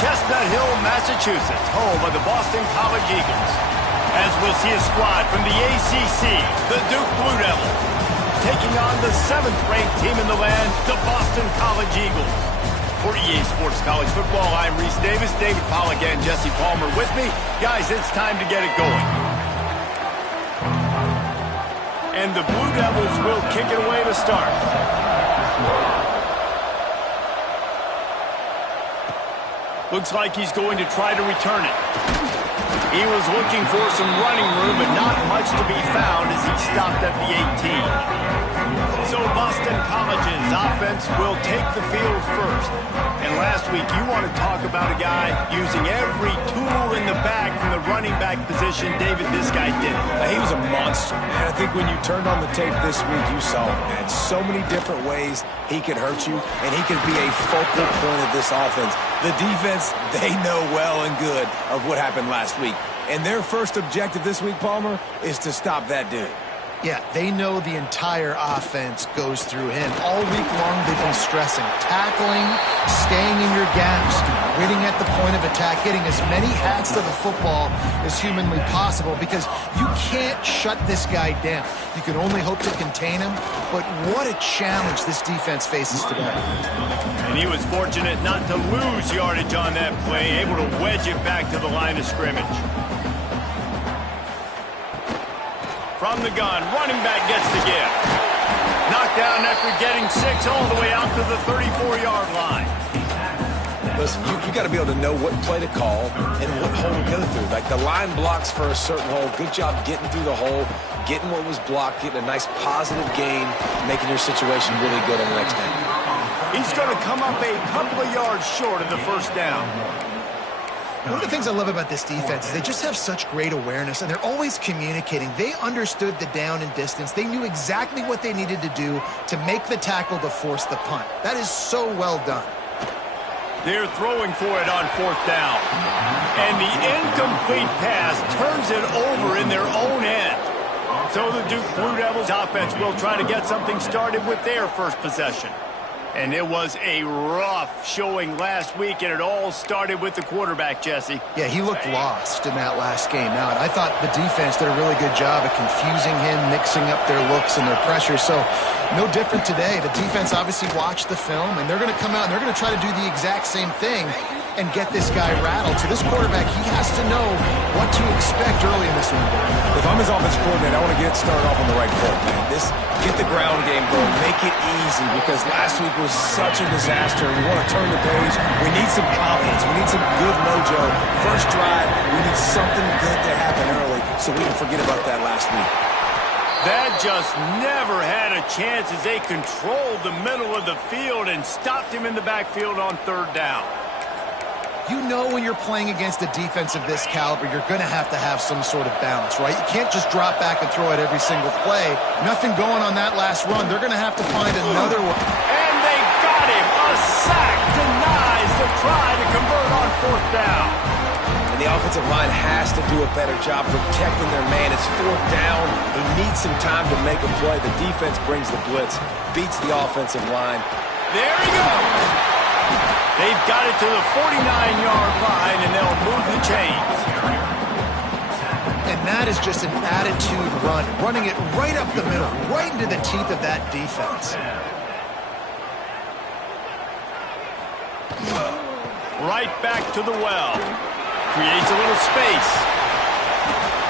Chestnut Hill, Massachusetts, home of the Boston College Eagles. As we'll see a squad from the ACC, the Duke Blue Devils, taking on the 7th-ranked team in the land, the Boston College Eagles. For EA Sports College Football, I'm Reese Davis, David Pollack, and Jesse Palmer with me. Guys, it's time to get it going. And the Blue Devils will kick it away to start. Looks like he's going to try to return it. He was looking for some running room, but not much to be found as he stopped at the 18. So Boston College's offense will take the field first. And last week, you want to talk about a guy using every tool in the bag from the running back position. David, this guy did it. He was a monster. And I think when you turned on the tape this week, you saw it, man. So many different ways he could hurt you, and he could be a focal point of this offense. The defense, they know well and good of what happened last week. And their first objective this week, Palmer, is to stop that dude. Yeah, they know the entire offense goes through him. All week long, they've been stressing, tackling, staying in your gaps, winning at the point of attack, getting as many hats to the football as humanly possible because you can't shut this guy down. You can only hope to contain him, but what a challenge this defense faces today. And he was fortunate not to lose yardage on that play, able to wedge it back to the line of scrimmage. From the gun, running back gets the give. Knocked down after getting 6 all the way out to the 34-yard line. Listen, you got to be able to know what play to call and what hole to go through. Like the line blocks for a certain hole. Good job getting through the hole, getting what was blocked, getting a nice positive gain, making your situation really good on the next down. He's going to come up a couple of yards short of the first down. One of the things I love about this defense is they just have such great awareness, and they're always communicating. They understood the down and distance. They knew exactly what they needed to do to make the tackle to force the punt. That is so well done. They're throwing for it on 4th down. And the incomplete pass turns it over in their own end. So the Duke Blue Devils offense will try to get something started with their first possession. And it was a rough showing last week, and it all started with the quarterback, Jesse. Yeah, he looked lost in that last game out. I thought the defense did a really good job of confusing him, mixing up their looks and their pressure. So no different today. The defense obviously watched the film, and they're going to come out and they're going to try to do the exact same thing and get this guy rattled. So this quarterback, he has to know what to expect early in this one. If I'm his offensive coordinator, I want to get started off on the right foot, man. Get the ground game going. Make it easy because last week was such a disaster. We want to turn the page. We need some confidence. We need some good mojo. First drive, we need something good to happen early so we can forget about that last week. That just never had a chance as they controlled the middle of the field and stopped him in the backfield on 3rd down. You know when you're playing against a defense of this caliber, you're going to have some sort of balance, right? You can't just drop back and throw it every single play. Nothing going on that last run. They're going to have to find another one. And they got him. A sack denies the try to convert on 4th down. And the offensive line has to do a better job protecting their man. It's 4th down. He needs some time to make a play. The defense brings the blitz, beats the offensive line. There he goes. They've got it to the 49-yard line, and they'll move the chains. And that is just an attitude run, running it right up the middle, right into the teeth of that defense. Right back to the well. Creates a little space.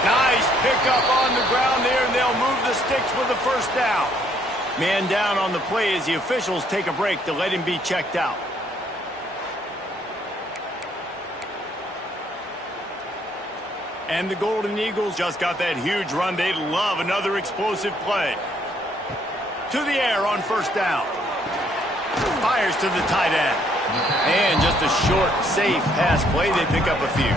Nice pickup on the ground there, and they'll move the sticks with the first down. Man down on the play as the officials take a break to let him be checked out. And the Golden Eagles just got that huge run. They love another explosive play. To the air on 1st down. Fires to the tight end. And just a short, safe pass play. They pick up a few.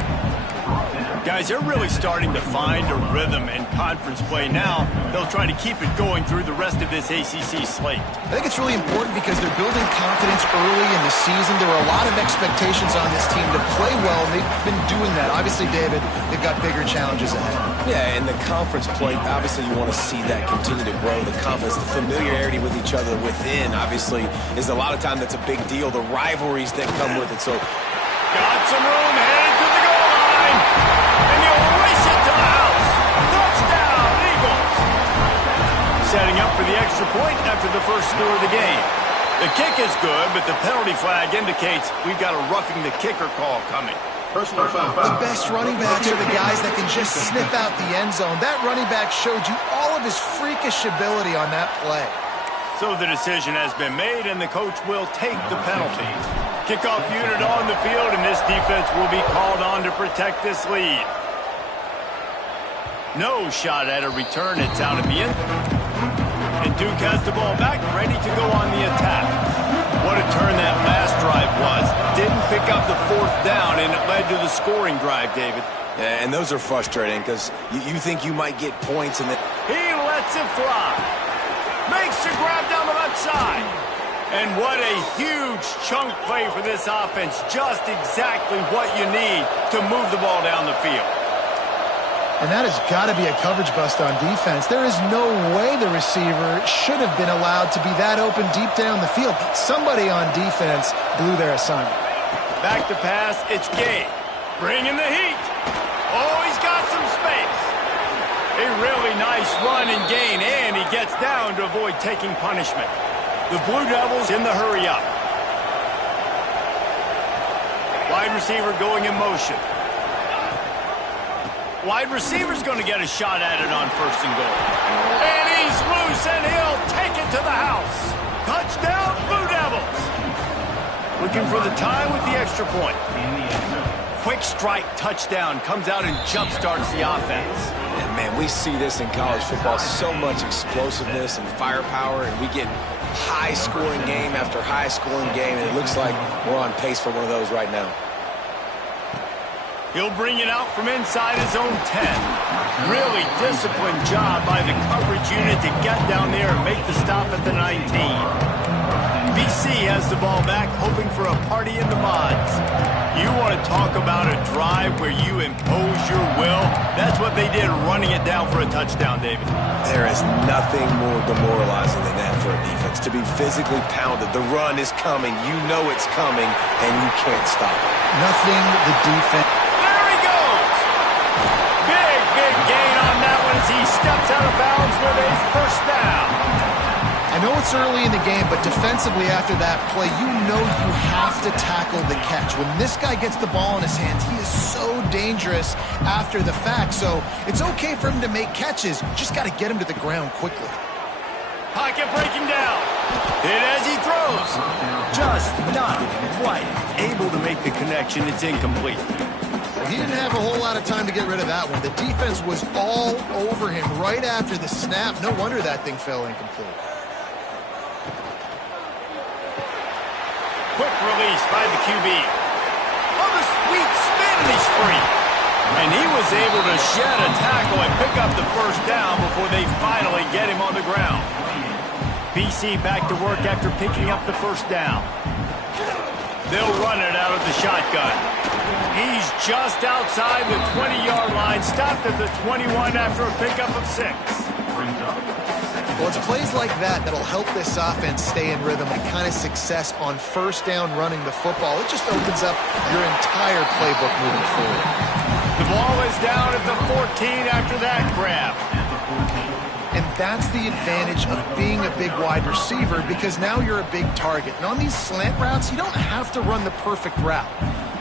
Guys, they're really starting to find a rhythm in conference play now. They'll try to keep it going through the rest of this ACC slate. I think it's really important because they're building confidence early in the season. There were a lot of expectations on this team to play well, and they've been doing that. Obviously, David, they've got bigger challenges ahead. Yeah, and the conference play, obviously you want to see that continue to grow. The confidence, the familiarity with each other within, obviously, is a lot of time that's a big deal. The rivalries that come with it. So Got some room, headed to the goal line. And he'll race it to the house. Touchdown, Eagles. Setting up for the extra point after the first score of the game. The kick is good, but the penalty flag indicates we've got a roughing the kicker call coming. The best running backs are the guys that can just sniff out the end zone. That running back showed you all of his freakish ability on that play. So the decision has been made, and the coach will take the penalty. Kickoff unit on the field, and this defense will be called on to protect this lead. No shot at a return. It's out of the end. And Duke has the ball back, ready to go on the attack. What a turn that last drive was. Didn't pick up the fourth down, and it led to the scoring drive, David. Yeah, and those are frustrating because you think you might get points and then He lets it fly. Makes the grab down the left side. And what a huge chunk play for this offense. Just exactly what you need to move the ball down the field. And that has got to be a coverage bust on defense. There is no way the receiver should have been allowed to be that open deep down the field. Somebody on defense blew their assignment. Back to pass, it's Gay. Bringing the heat. Oh, he's got some space. A really nice run and gain, and he gets down to avoid taking punishment. The Blue Devils in the hurry up. Wide receiver going in motion. Wide receiver's going to get a shot at it on first and goal. And he's loose, and he'll take it to the house. Touchdown, Blue Devils. Looking for the tie with the extra point. Quick strike touchdown comes out and jump-starts the offense. and man, we see this in college football, so much explosiveness and firepower, and we get high-scoring game after high-scoring game, and it looks like we're on pace for one of those right now. He'll bring it out from inside his own 10. Really disciplined job by the coverage unit to get down there and make the stop at the 19. BC has the ball back, hoping for a party in the mods. You want to talk about a drive where you impose your will? That's what they did, running it down for a touchdown, David. There is nothing more demoralizing than that for a defense, to be physically pounded. The run is coming. You know it's coming, and you can't stop it. Nothing the defense... Big gain on that one as he steps out of bounds with a first down. I know it's early in the game, but defensively after that play, you know you have to tackle the catch. When this guy gets the ball in his hands, he is so dangerous after the fact. So it's okay for him to make catches. Just got to get him to the ground quickly. Pocket breaking down. Hit as he throws. Just not quite able to make the connection. It's incomplete. He didn't have a whole lot of time to get rid of that one. The defense was all over him right after the snap. No wonder that thing fell incomplete. Quick release by the QB. Oh, the sweet spin, and he's free. And he was able to shed a tackle and pick up the first down before they finally get him on the ground. BC back to work after picking up the first down. They'll run it out of the shotgun. He's just outside the 20-yard line, stopped at the 21 after a pickup of 6. Well, it's plays like that that'll help this offense stay in rhythm. The kind of success on first down running the football, it just opens up your entire playbook moving forward. The ball is down at the 14 after that grab. And that's the advantage of being a big wide receiver, because now you're a big target. And on these slant routes, you don't have to run the perfect route,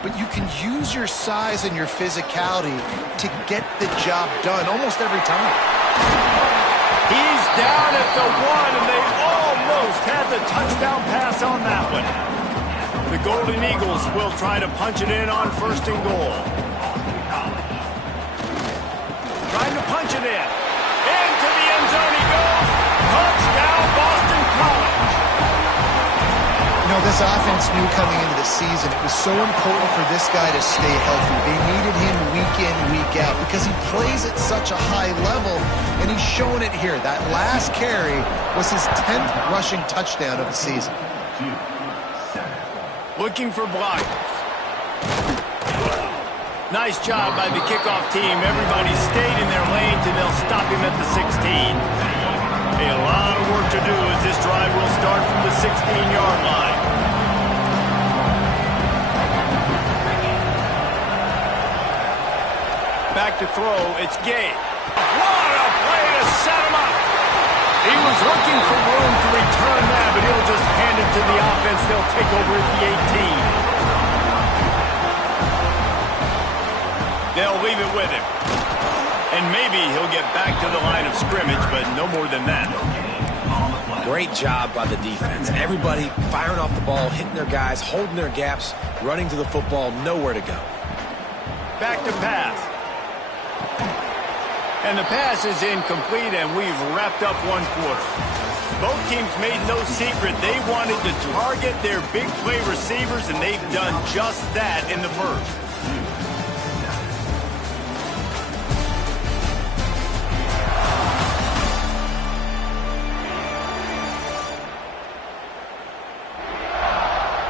but you can use your size and your physicality to get the job done almost every time. He's down at the 1, and they almost had the touchdown pass on that one. The Golden Eagles will try to punch it in on first and goal. Trying to punch it in. Into the end zone he goes. Touchdown, Boston College. You know, this offense knew coming into the season it was so important for this guy to stay healthy. They needed him week in, week out, because he plays at such a high level, and he's showing it here. That last carry was his 10th rushing touchdown of the season. Looking for blockers. Nice job by the kickoff team. Everybody stayed in their lanes, and they'll stop him at the 16. A lot of work to do as this drive will start from the 16-yard line. Back to throw. It's Gay. What a play to set him up. He was looking for room to return that, but he'll just hand it to the offense. They'll take over at the 18. They'll leave it with him. And maybe he'll get back to the line of scrimmage, but no more than that. Great job by the defense. Everybody firing off the ball, hitting their guys, holding their gaps, running to the football, nowhere to go. Back to pass. And the pass is incomplete, and we've wrapped up one quarter. Both teams made no secret they wanted to target their big play receivers, and they've done just that in the first.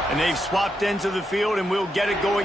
And they've swapped ends of the field, and we'll get it going